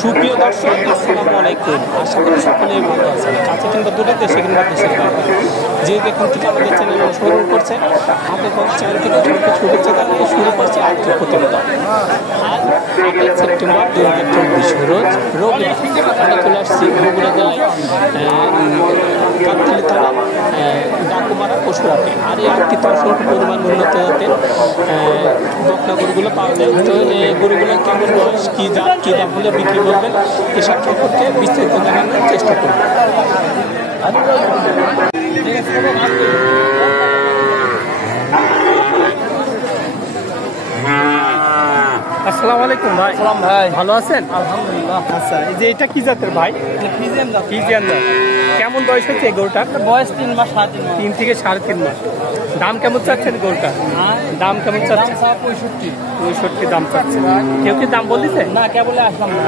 সুপ্রিয় দর্শক, আসসালামু আলাইকুম। আশা করি সকলেই ভালো আছেন। কাছে কিংবা দূরে, দেশে কিংবা দেশের বাইরে, যে যেখান থেকে আমাদের চ্যানেল অনুসরণ করছে, হাতে চ্যানেল থেকে ছোট্ট শুভেচ্ছা জানিয়ে শুরু করছে আজকের প্রতিবেদন। আজ 8 সেপ্টেম্বর 2024 রোজ রবিবার। আমরা চলে আসছি বগুড়া জেলায় কাকতলী থানা ডাকুমারা পশুরাতে। আর এই হাটটিতে অসংখ্য পরিমাণ উন্নত জাতের বকনা গরুগুলো পাওয়া যায়। তো এই গরুগুলো কেমন বয়স, কী জাত, কী দাম হলে বিক্রি করবেন, এসব সম্পর্কে বিস্তারিত জানানোর চেষ্টা করব। আসসালামু আলাইকুম ভাই। সালাম ভাই, ভালো আছেন? আলহামদুলিল্লাহ। আচ্ছা, এই যে এটা কি জাতের ভাই? ফিজিয়ান জাত। কেমন বয়স হচ্ছে এই গরুটার? বয়স 3 মাস 3.5 মাস। 3 থেকে 3.5 মাস। দাম কেমন চাচ্ছেন গরুটা? দাম কেমন চাচ্ছেন? 65 দাম চাচ্ছে। কেউ কি দাম বলিছে? না, কেবল আসলাম না।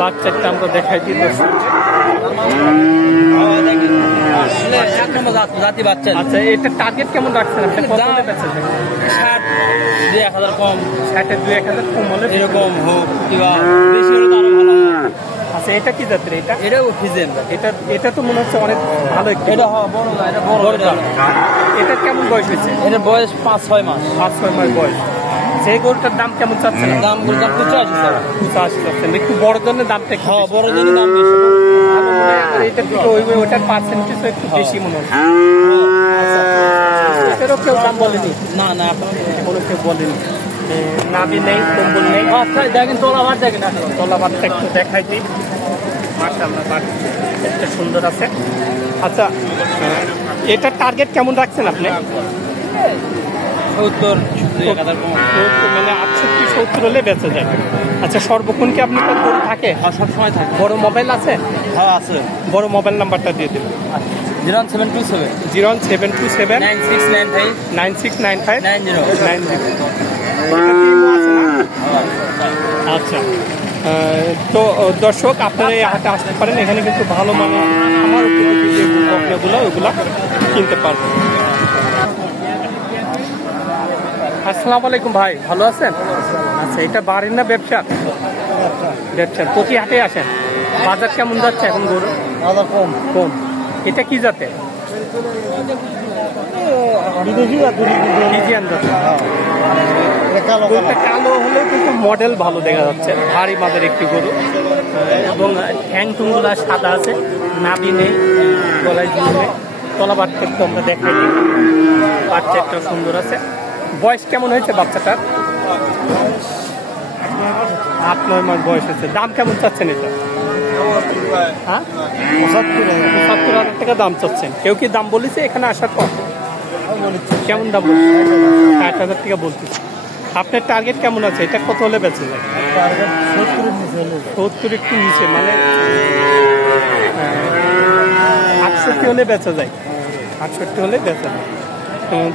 বাচ্চাটা আমরা দেখাই দিই দর্শক। জাতি বাচ্চা। আচ্ছা, এটা টার্গেট কেমন রাখছেন আপনি? কত হলে বেচা যায়? 60-1000 কম, 60-1000 কম হলে এরকম হোক কিংবা বেশি হলে তো আরো ভালো হয়। আচ্ছা, এটা কি জাতের? এটা এটাও ফিজেন। এটা তো মনে হচ্ছে অনেক ভালো একটু। এটা বড় না, এটা বড়। এটা কেমন বয়স হয়েছে? এটার বয়স 5-6 মাস। 5-6 মাস বয়স। সেই গরুটার দাম কেমন চাচ্ছেন? দাম 85 স্যার। 85 চাচ্ছেন। একটু বড় জনের দামটা একটু হ্যাঁ, বেশি। বড় জনের দাম বেশি। ভালো মনে হয় আমার এটা থেকে ওইটার পার্সেন্টেজ একটু বেশি মনে হচ্ছে। এটারও কেউ দাম বলেনি? না না, আপনার কোনো কেউ বলেনি। নাভি নেই, কম্বল নেই। দেখেন তোলাবার দেখেন। তলাবারটা একটু দেখাই দিই। মাশাআল্লাহ, একটা সুন্দর আছে। আচ্ছা, এটার টার্গেট কেমন রাখছেন আপনি? 70-1000 কম। মানে 68-70 হলে বেঁচে যায়। আচ্ছা, সর্বক্ষণ কি আপনি তার গরু থাকে? সব সময় থাকে। বড় মোবাইল আছে? হ্যাঁ আছে। বড় মোবাইল নাম্বারটা দিয়ে দিন। 0727 0727 9695 9695 90। 90। আচ্ছা, তো দর্শক, আপনারা এই হাটে আসতে পারেন। এখানে কিন্তু ভালো মানের আমার উপযোগী যে বকনাগুলো ওইগুলো কিনতে পারবেন। আসসালামু আলাইকুম ভাই, ভালো আছেন? আচ্ছা, এটা বাড়ির না ব্যবসা? ব্যবসা। প্রতি হাটে আসেন? বাজার কেমন যাচ্ছে এখন গরু? বাজার কম। কম। এটা কি জাতে? ফিজিয়ান জাতে। গরুটা কালো হলেও কিন্তু মডেল ভালো দেখা যাচ্ছে। ভারী মাদের একটি গরু এবং ঠ্যাং টুংগুলা সাদা আছে, নাভি নেই, গলায় ঝুল নেই। তলাবারটা একটু আমরা দেখাই দিই। বাচ্চা একটা সুন্দর আছে। বয়স কেমন হয়েছে বাচ্চাটার? 8-9 মাস বয়স হয়েছে। দাম কেমন চাচ্ছেন এটা? হ্যাঁ, 75,000 টাকা দাম চাচ্ছেন। কেউ কি দাম বলেছে এখানে আসার পর? কেমন দাম বলছে? 60,000 টাকা বলতেছে। আপনার টার্গেট কেমন আছে? এটা কত হলে বেঁচে যায়? 70 একটু নিচে, মানে 68 হলে বেঁচে যায়। 68 হলে বেঁচে যায়।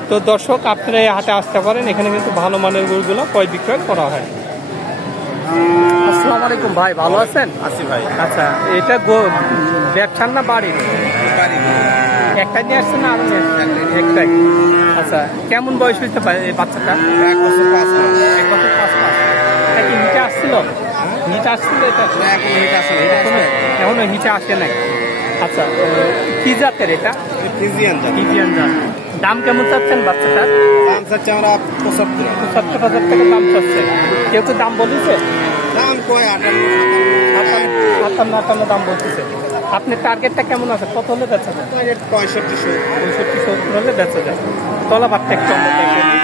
তো দর্শক, আপনারা এই হাটে আসতে পারেন। এখানে কিন্তু ভালো মানের গরুগুলো ক্রয় বিক্রয় করা হয়। আসসালামু আলাইকুম ভাই, ভালো আছেন? আছি ভাই। আচ্ছা, এটা ব্যবসার না বাড়ির? একটাই নিয়ে আসছেন না আরো নিয়ে আসছেন? একটাই। আচ্ছা, কেমন বয়স হয়েছে এই বাচ্চাটা? 1 বছর 5 মাস। 1 বছর 5 মাস। এটা কি হিটে আসছিল? হিটে আসছিল এটা? এখনো হিটে আসে নাই। আচ্ছা, কি জাতের এটা? ফিজিয়ান জাত। ফিজিয়ান জাত। দাম কেমন চাচ্ছেন বাচ্চাটার? দাম চাচ্ছে আমরা 75। 75,000 টাকা দাম চাচ্ছেন। কেউ তো দাম বলেছে? দাম কই 58 দাম বলতেছে। আপনার টার্গেটটা কেমন আছে? কত হলে বেচা যায়? 65-70 হলে বেচা যায়। তলাবারটা একটু আমরা দেখে নিই।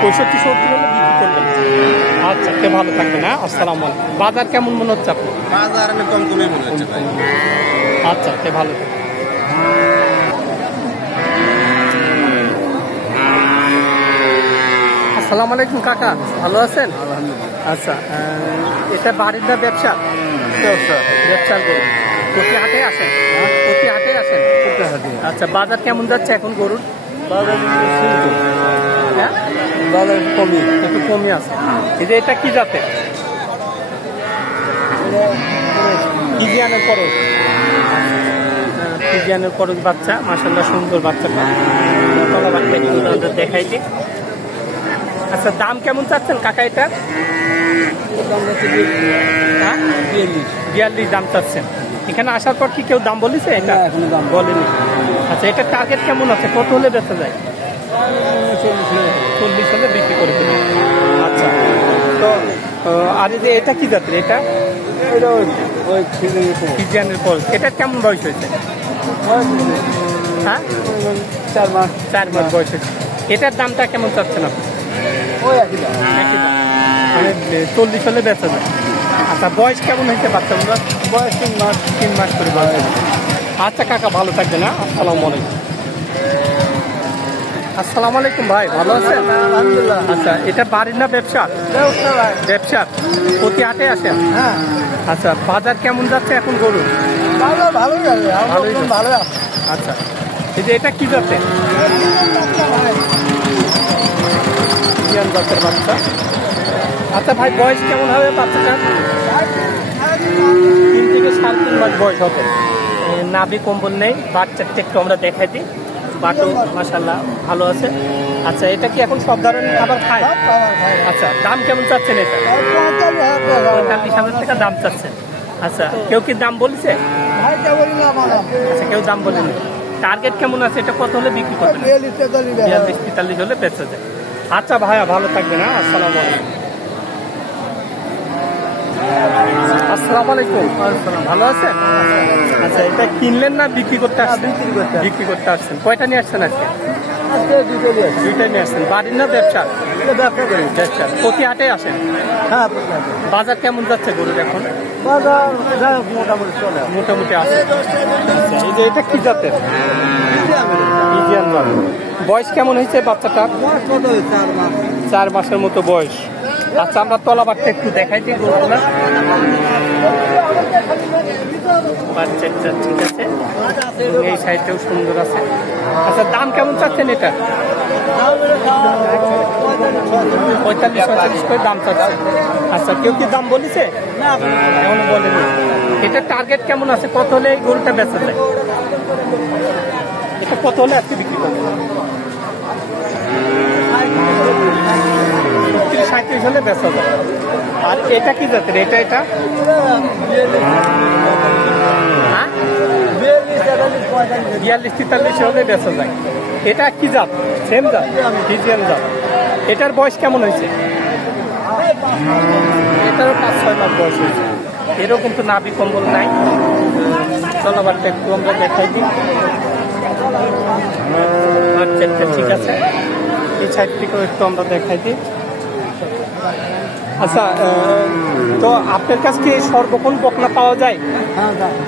65-70 হলে বিক্রি করবেন। আচ্ছা, কে ভালো থাকবেন। হ্যাঁ, আসসালামু আলাইকুম। বাজার কেমন মনে হচ্ছে আপনার? বাজার আমি কম কমই মনে হচ্ছে ভাই। আচ্ছা, কে ভালো থাকবেন। আসসালামু আলাইকুম কাকা, ভালো আছেন? আচ্ছা, এটা বাড়ির না ব্যবসা? ব্যবসার গরু। প্রতি হাটে আসেন? প্রতি হাটে আসেন? আচ্ছা, বাজার কেমন যাচ্ছে এখন গরুর? বাজার একটু কমই আছে। এই যে এটা কি জাতে? ফিজিয়ানের খরচ, ফিজিয়ানের খরচ বাচ্চা, মাশাআল্লাহ সুন্দর বাচ্চাটা। তলা বাচ্চা একটু দেখাই দিই। আচ্ছা, দাম কেমন চাচ্ছেন কাকা এটা? হ্যাঁ, 42 দাম চাচ্ছেন। এখানে আসার পর কি কেউ দাম বলেছে? এটা এখনো দাম বলেনি। আচ্ছা, এটা টার্গেট কেমন আছে? কত হলে বেচা যায়? 40 হলে বিক্রি করে দেবেন। আচ্ছা, তো আর এই যে এটা কি জাতের? এটা ওই ফিজিয়ানের পর এটার কেমন বয়স হয়েছে? হ্যাঁ, 4 মাস 4 মাস বয়স হয়েছে। এটার দামটা কেমন চাচ্ছেন আপনি? ওই একই দাম। একই দাম, মানে 40 হলে বেচা যায়। আচ্ছা, বয়স কেমন হয়েছে বাচ্চাগুলো? বয়স 3 মাস। 3 মাস করে বয়স হয়েছে। আচ্ছা কাকা, ভালো থাকবেন। না, আসসালামু আলাইকুম। আসসালামু আলাইকুম ভাই, ভালো আছেন? আলহামদুলিল্লাহ। আচ্ছা, এটা বাড়ির না ব্যবসা? ব্যবসা। প্রতি হাটে আসেন? হ্যাঁ, আচ্ছা, বাজার কেমন যাচ্ছে এখন গরু? ভালোই যাবে। ভালোই যাবে। ভালো আছে। আচ্ছা, এই যে এটা কি যাচ্ছে? ইন্ডিয়ান জাতের বাচ্চা। আচ্ছা ভাই, বয়স কেমন হবে বাচ্চাটা? 3 থেকে 3.5 মাস বয়স হবে। নাভি কম্বল নেই, বাচ্চাটা একটু আমরা দেখাই দিই। বাটু মাশাআল্লাহ ভালো আছে। আচ্ছা, এটা কি এখন সব ধরনের খাবার খায়? আচ্ছা, দাম কেমন চাচ্ছেন এটা? 45,000 টাকা দাম চাচ্ছেন। আচ্ছা, কেউ কি দাম বলেছে? আচ্ছা, কেউ দাম বলেনি। টার্গেট কেমন আছে? এটা কত হলে বিক্রি করবেন? 42-43 হলে বেচা যায়। আচ্ছা ভাইয়া, ভালো থাকবেন। হ্যাঁ, আসসালামু আলাইকুম। আসসালামু আলাইকুম। ভালো আছেন? আচ্ছা, এটা কিনলেন না বিক্রি করতে আসছেন? বিক্রি করতে আসছেন। কয়টা নিয়ে আসছেন আজকে? দুইটা নিয়ে আসছেন। বাড়ির না ব্যবসা? ব্যবসা। প্রতি হাটে আসেন? হ্যাঁ, বাজার কেমন যাচ্ছে গরুর এখন? বাজার মোটামুটি চলে। মোটামুটি আছে। আচ্ছা, এই যে এটা কি জাতের? ইন্ডিয়ান জাত। বয়স কেমন হয়েছে বাচ্চাটার? 4 মাসের মতো বয়স। আচ্ছা, আমরা তলাবারটা একটু দেখাই দিই গরুগুলা। বাচ্চাটা ঠিক আছে, এই সাইডটাও সুন্দর আছে। আচ্ছা, দাম কেমন চাচ্ছেন এটা? 45-46 করে দাম চাচ্ছে। আচ্ছা, কেউ কি দাম বলেছে? এখনো বলেনি। এটা টার্গেট কেমন আছে? কত হলে এই গরুটা বেচা যায়? এটা কত হলে আজকে বিক্রি করবে? 37 হলে বেচা যায়। আর এটা কি জাতের? এটা এটা হ্যাঁ, 42-43 হলে বেচা যায়। এটা কি জাত? সেম জাত, ফিজিয়ান জাত। এটার বয়স কেমন হয়েছে? এটারও 5-6 মাস বয়স হয়েছে। এরও কিন্তু নাভি কম্বল নাই। তলাবারটা একটু আমরা দেখাই দিই। আচ্ছা, ঠিক আছে, এই সাইড থেকেও একটু আমরা দেখাই দিই। আচ্ছা, তো আপনার কাছে কি সর্বক্ষণ বকনা পাওয়া যায়?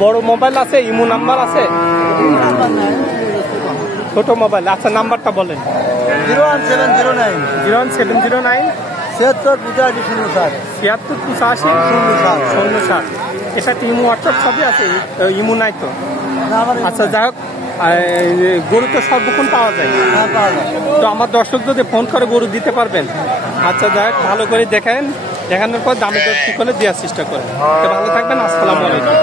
বড় মোবাইল আছে? ইমো নাম্বার আছে? ছোট মোবাইল। আচ্ছা, নাম্বারটা বলেন। 01709 01709 768507 768507। এর সাথে ইমো হোয়াটসঅ্যাপ সবই আছে? ইমো নাই তো? আচ্ছা, যাই হোক, গরু তো সর্বক্ষণ পাওয়া যায়। তো আমার দর্শক যদি ফোন করে গরু দিতে পারবেন? আচ্ছা, যাই হোক, ভালো করে দেখানোর পর দামে দর ঠিক করে দেওয়ার চেষ্টা করেন। তো ভালো থাকবেন। আসসালামু আলাইকুম।